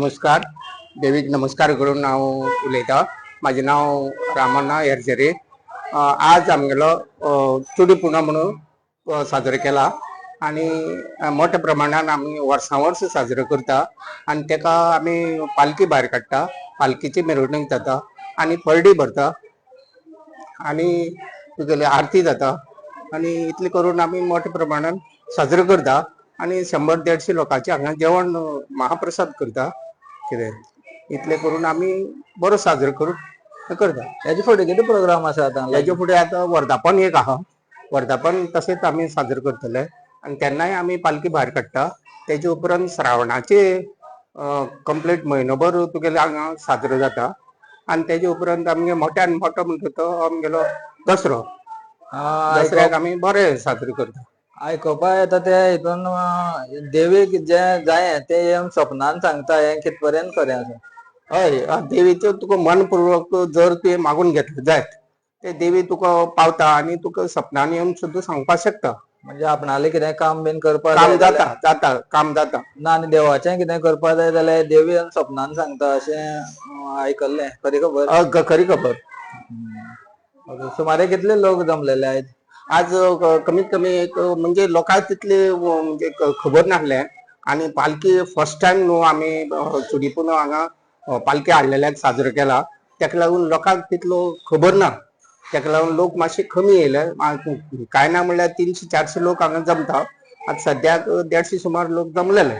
नमस्कार. देवीक नमस्कार करून हांव उलयतां. म्हाजें नांव रामण्णा हेरजरे. आज आमगेलो चुडी पुनव म्हणून साजरो केला आनी मोठ्या प्रमाणान आमी वर्सां वर्स साजरो करता आनी तेका आमी पालखी भायर काडटा, पालखीची मिरवणूक जाता आनी परडी भरता आनी तुगेली आरती जाता आनी इतले करून आमी मोठ्या प्रमाणान साजरो करता आनी 100-150 लोकांचे हांगा जेवण महाप्रसाद करता. कितें इतले करून आमी बरो साजरो करून करता. हेजे फुडें कितें प्रोग्राम आसा आतां? हेजे फुडें आतां वर्धापन एक आहा. वर्धापन तशेंच आमी साजरो करतले आनी तेन्नाय आमी पालखी भायर काडटा. तेजे उपरांत श्रावणाचे कंप्लीट म्हयनोभर तुगेले हांगा साजरो जाता आनी तेजे उपरांत आमगे मोठ्यान मोठो म्हणटा तो आमगेलो दसरो. दसऱ्याक आमी बरें साजरो करता. आयकोपा येता ते हितून देवीक जे जाय ते सपनान सांगता, हे कित पर्यंत खरें आसा? हय, देवीचो तुका मनपूर्वक जर तुवें मागून घेतले जायत ते देवी तुका पावता आनी तुका सपनान येवन सुद्दां सांगपाक शकता. म्हणजे आपणाले कितें काम बीन करपा काम जाता काम जाता ना आनी देवाचें कितें करपा जाय जाल्यार देवी सपनान सांगता अशें आयकल्लें. खरी खबर? खरी खबर. सुमारे कितले लोक जमलेले आयज? आज कमीत कमी एक म्हणजे लोकांक तितले म्हणजे खबर नासलें आनी पालखी फर्स्ट टायम न्हू आमी चुडी पुनव हांगा पालखी हाडलेल्याक साजरो केला, तेका लागून लोकांक तितलो खबर ना. तेका लागून लोक मातशे कमी येयले. कांय ना म्हणल्यार 300-400 लोक हांगा जमता. आतां सद्याक 150 सुमार लोक जमलेले.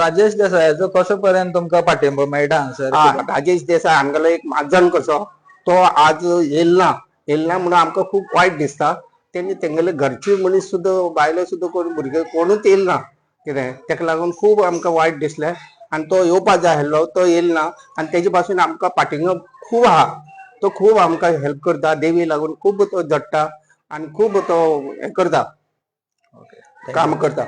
राजेश देसायाचो कसो पर्यंत तुमकां पाठिंबो मेळटा हांगसर? राजेश देसाय आमगेलो एक म्हाजन कसो, तो आज येयला म्हणून आमकां खूब वायट दिसता. तेंगेले घरचे मनीस सुद्दां बायलो सुद्दां कोण भुरगे कोणूच येयला कितें, तेका लागून खूब आमकां वायट दिसलें आनी तो येवपाक जाय आसलो, तो येयला आनी तेजे पासून आमकां पाठिंबो खूब आहा. तो खूब आमकां हेल्प करता, देवी लागून खूब तो झडटा आनी खूब तो हें करता, काम करता.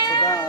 सुद्धा